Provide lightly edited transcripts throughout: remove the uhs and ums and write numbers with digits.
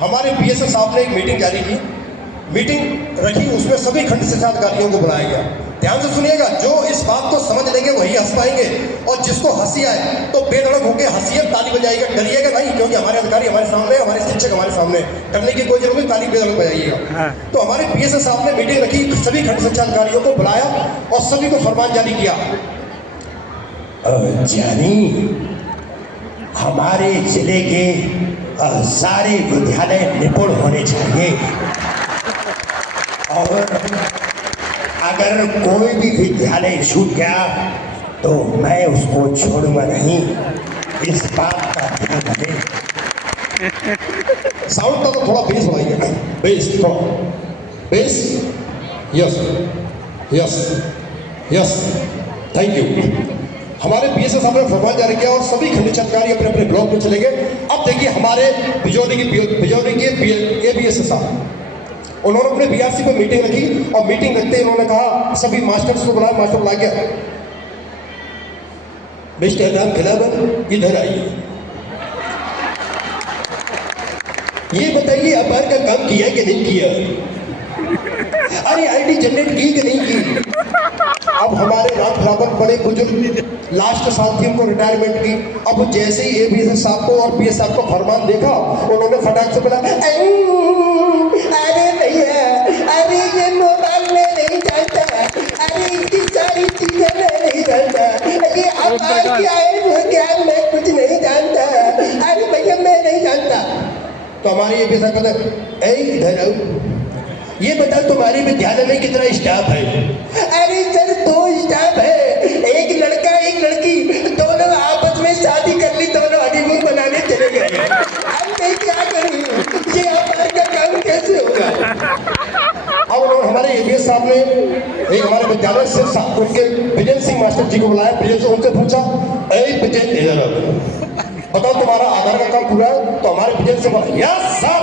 हमारे बीएसएफ साहब ने एक मीटिंग जारी की, मीटिंग रखी, उसमें सभी खंड शिक्षा अधिकारियों को बुलाया गया। ध्यान से सुनिएगा, जो इस बात को समझ लेंगे वही हंस पाएंगे, और जिसको हंसी आए तो बेधड़क होकर हंसिए, ताली बजाइएगा, डरिएगा नहीं, क्योंकि हमारे अधिकारी हमारे सामने, हमारे शिक्षक हमारे सामने, डरने की कोई जरूरत नहीं, ताली बेधड़क बजाइएगा। तो हमारे बीएसएफ साहब ने मीटिंग रखी, सभी खंड शिक्षा अधिकारियों को बुलाया और सभी को फरमान जारी किया। जानी, हमारे जिले के सारे विद्यालय निपुण होने चाहिए, और अगर कोई भी विद्यालय छूट गया तो मैं उसको छोड़ूंगा नहीं, इस बात का ध्यान रखें। साउंड का तो थोड़ा बेस बढ़ाइए, बेस थोड़ा, base, yes yes yes, thank you. हमारे बीएसएफ साहब ने फरमान जारी किया और सभी खंड अधिकारी अपने अपने ब्लॉक में चले गए। अब देखिए हमारे बिजौली के एबीएस साहब, उन्होंने अपने बीआरसी पर मीटिंग रखी, और मीटिंग रखते उन्होंने कहा सभी मास्टर्स को बुलाया। मास्टर बुला गया, मिस्टर राम खिलावन इधर आइए, ये बताइए अपार का काम किया कि नहीं किया, अरे आईडी जनरेट की कि नहीं की। अब हमारे राम खिलावन बड़े बुजुर्ग, लास्ट साल थी उनको रिटायरमेंट की। अब जैसे ही एबीएस साहब को और बीएस साहब को फरमान देखा, उन्होंने फटाक से बोला, अरे भैया, अरे ये मोबाइल में नहीं जानता, अरे इतनी सारी चीजें मैं नहीं जानता, ये अपार क्या है वो क्या मैं कुछ नहीं जानता, अरे भैया मैं नहीं जानता। तो हमारे एबीएस साहब कहते, इधर आओ, ये बता तुम्हारे विद्यालय में कितना स्टाफ है। अरे सर 2 स्टाफ है, एक लड़का एक लड़की, दोनों आपस में शादी कर ली, दोनों हनीमून बनाने चले गए। अब मैं क्या करूं, ये अपार का काम कैसे होगा। अब हमारे एबीएस साहब ने एक हमारे विद्यालय से उनके विजय सिंह मास्टर जी को बुलाया। विजय से उनसे पूछा, विजय इधर बताओ तुम्हारा आधार का काम पूरा है। तो हमारे विजय से बोला, यस सर,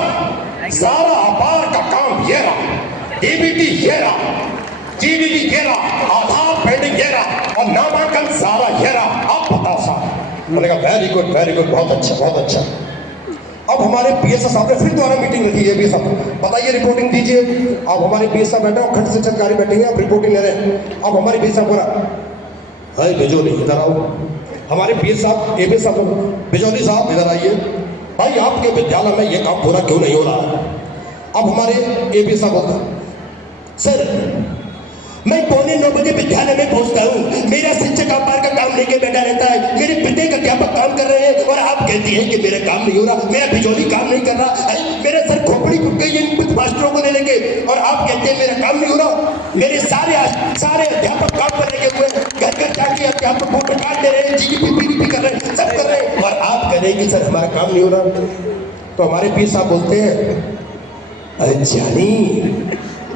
सारा अपार का काम ये रहा, डीबीटी ये रहा, जीडीडी ये रहा, आधार पेंडिंग ये रहा, और नामांकन सारा ये रहा, आप बताओ साहब। मैंने कहा वेरी गुड, बहुत अच्छा बहुत अच्छा। अब हमारे बीएसएफ साहब ने फिर दोबारा मीटिंग रखी है। बीएसएफ बताइए, रिपोर्टिंग दीजिए। अब हमारे बीएसएफ बैठे और खंड शिक्षा अधिकारी बैठेंगे, अब रिपोर्टिंग ले रहे हैं। अब हमारे बीएसएफ बोला, हाय बिजौली इधर आओ। हमारे बीएस साहब एबीएस साहब, बिजौली साहब इधर आइए, भाई आपके विद्यालय में ये काम पूरा क्यों नहीं हो रहा है। अब हमारे एबीएस साहब बोलते, सर मैं 8:45 बजे विद्यालय में पहुंचता हूँ, मेरा शिक्षक अपार का काम लेके बैठा रहता है, मेरे प्रत्येक अध्यापक काम कर रहे हैं, और आप कहती हैं कि मेरा काम नहीं हो रहा, मेरा बिजौली काम नहीं कर रहा, मेरे सर खोपड़ी फूट गई इन कुछ मास्टरों को ले लेंगे, और आप कहते हैं मेरा काम नहीं हो रहा। मेरे सारे अध्यापक काम पर लगे हुए, घर घर जाके अध्यापक फोटो काट ले रहे हैं, जीडीपी कर रहे हैं, सब कर रहे हैं, और आप कह रहे हैं कि सर हमारा काम नहीं हो रहा। तो हमारे पीर साहब बोलते हैं, जानी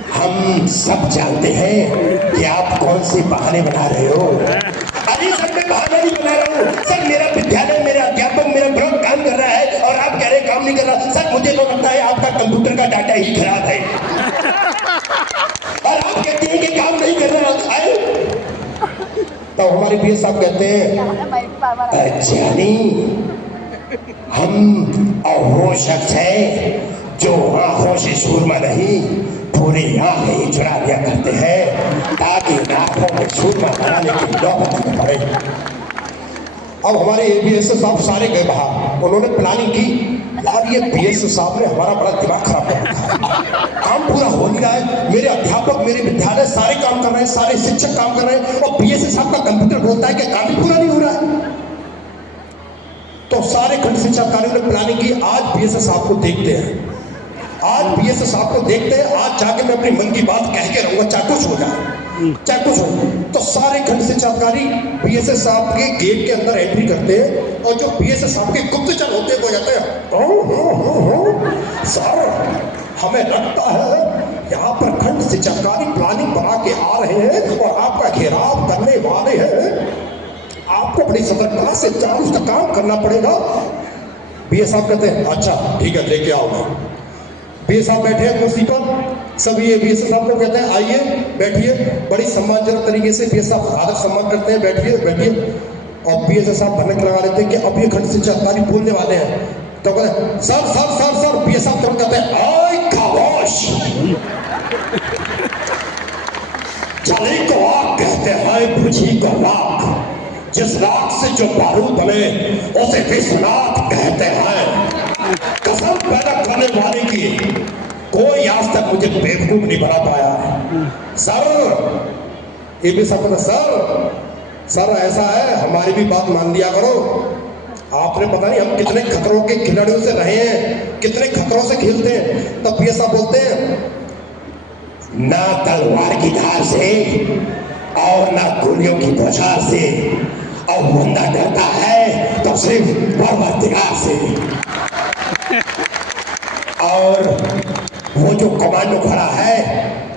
हम सब जानते हैं कि आप कौन से बहाने बना रहे हो। अरे सर मैं बहाना नहीं बना रहा हूँ सर, मेरा विद्यालय, मेरा अध्यापक, मेरा ब्लॉक काम कर रहा है, और आप कह रहे काम नहीं कर रहा। सर मुझे तो लगता है आपका कंप्यूटर का डाटा ही खराब है, और आप कहते हैं कि काम नहीं कर रहा है। तो हमारे पीर साहब कहते हैं, जानी हम वो शख्स है जो आंखों से सूरमा नहीं, पूरे आंखें ही चुरा लिया करते हैं, ताकि आंखों में सूरमा बनाने की नौबत न पड़े। अब हमारे एबीएस साहब सारे गए बाहर, उन्होंने प्लानिंग की, यार ये बीएस साहब ने हमारा बड़ा दिमाग खराब कर रखा है, काम पूरा हो नहीं रहा है, मेरे अध्यापक, मेरे विद्यालय सारे काम कर रहे हैं, सारे शिक्षक काम कर रहे हैं, और बीएस साहब का कंप्यूटर बोलता है कि काम भी पूरा नहीं हो रहा है। तो सारे खंड शिक्षा अधिकारियों ने प्लानिंग की, आज बीएस साहब को देखते हैं, आज बीएस साहब को देखते हैं, आज जाके मैं अपनी मन की बात कह के रहूंगा, चाहे कुछ हो जाए, चाहे कुछ हो। तो सारे खंड शिक्षा अधिकारी बीएस साहब के गेट के अंदर एंट्री करते हैं, और जो बीएस साहब के गुप्तचर होते हैं वो जाते हैं, सर हमें लगता है यहाँ पर खंड शिक्षा अधिकारी प्लानिंग बना के आ रहे हैं और आपका घेराव करने वाले हैं, आपको बड़ी सतर्कता से उसका काम करना पड़ेगा। बीएस साहब कहते हैं, अच्छा ठीक है लेके आओ। बीएस साहब बैठे हैं कुर्सी पर, सभी बीएस साहब को कहते हैं आइए बैठिए, बड़ी सम्मानजनक तरीके से बीएस साहब आदर सम्मान करते हैं, बैठिए बैठिए। और बीएस साहब भनक लगा लेते हैं कि अब ये खंड शिक्षा अधिकारी बोलने वाले हैं। तो कहते हैं sir sir sir sir, BS साहब कहते हैं आय खामोश, जली को आग कहते हैं, बुझी को राख, जिस राख से जो बारूद बने उसे विश्वनाथ कहते हैं। कसम पैदा करने वाले की कोई आज तक मुझे बेवकूफ नहीं बना पाया। सर ये भी सब सर ऐसा है, हमारी भी बात मान लिया करो। आपने पता नहीं हम कितने खतरों के खिलाड़ियों से रहे हैं, कितने खतरों से खेलते हैं, तब ये सब बोलते हैं ना तलवार की धार से और ना गोलियों की बौछार से, और बंदा डरता है तो सिर्फ परवरदिगार से। और वो जो कमांडो खड़ा है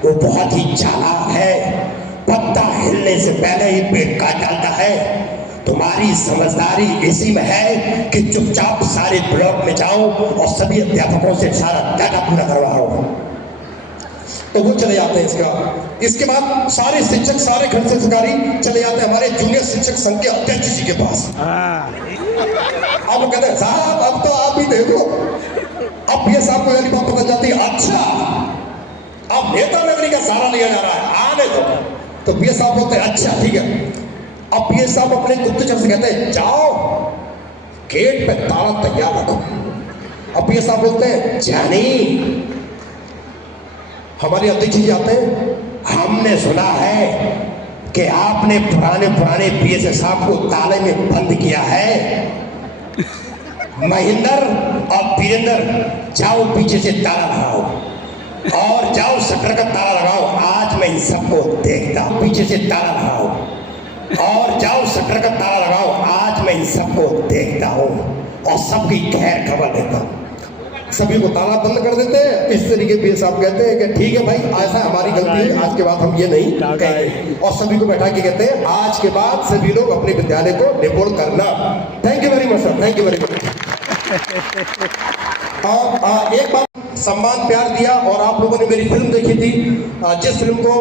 वो बहुत ही चालाक है, पत्ता हिलने से पहले ही पेट काट डालता है। तुम्हारी समझदारी इसी में है कि चुपचाप सारे ब्लॉक में जाओ और सभी अध्यापकों से सारा डाटा पूरा करवाओ। तो वो चले जाते हैं। इसके बाद सारे शिक्षक, सारे खंड शिक्षकारी चले जाते हैं हमारे जूनियर शिक्षक संघ के अध्यक्ष जी के पास। अब वो कहते हैं साहब अब तो आप भी देखो। अब ये साहब को पहली बात पता जाती है, अच्छा अब नेता नगरी का सारा लिया जा रहा है, आने दो। तो पीए साहब बोलते हैं अच्छा ठीक है। अब पीए साहब अपने गुप्तचर से कहते हैं जाओ गेट पे ताला तैयार रखो। अब पीए साहब बोलते हैं जानी। हमारे अध्यक्ष जी आते हैं, हमने सुना है कि आपने पुराने पीए साहब को ताले में बंद किया है। महेंद्र और वीरेंद्र जाओ पीछे से ताला लगाओ और जाओ शटर का ताला लगाओ। आज मैं इन सबको देखता हूं। पीछे से ताला लगाओ और जाओ शटर का ताला लगाओ। आज मैं इन सबको देखता हूं और सबकी खैर खबर देता हूं। सभी को ताला बंद कर देते हैं। इस तरीके पे साहब कहते हैं कि ठीक है भाई ऐसा हमारी गलती है, आज के बाद हम ये नहीं कहेंगे। और सभी को बैठा के कहते हैं आज के बाद सभी लोग अपने विद्यालय को रिपोर्ट करना। Thank you very much sir, thank you very much. एक बात सम्मान प्यार दिया और आप लोगों ने मेरी फिल्म देखी थी, जिस फिल्म को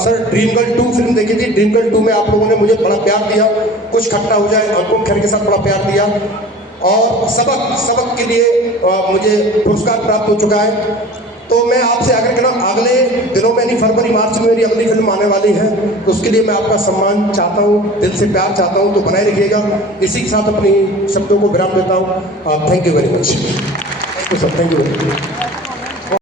सर ड्रीम गर्ल 2 फिल्म देखी थी। ड्रीम गर्ल 2 में आप लोगों ने मुझे बड़ा प्यार दिया, कुछ खट्टा हो जाए अनुपम खेर के साथ बड़ा प्यार दिया और सबक के लिए मुझे पुरस्कार प्राप्त हो चुका है। तो मैं आपसे आग्रह कर रहा हूँ अगले दिनों में नहीं फरवरी मार्च में मेरी अगली फिल्म आने वाली है, तो उसके लिए मैं आपका सम्मान चाहता हूँ, दिल से प्यार चाहता हूँ, तो बनाए रखिएगा। इसी के साथ अपनी शब्दों को विराम देता हूँ। Thank you very much sir, thank you very much.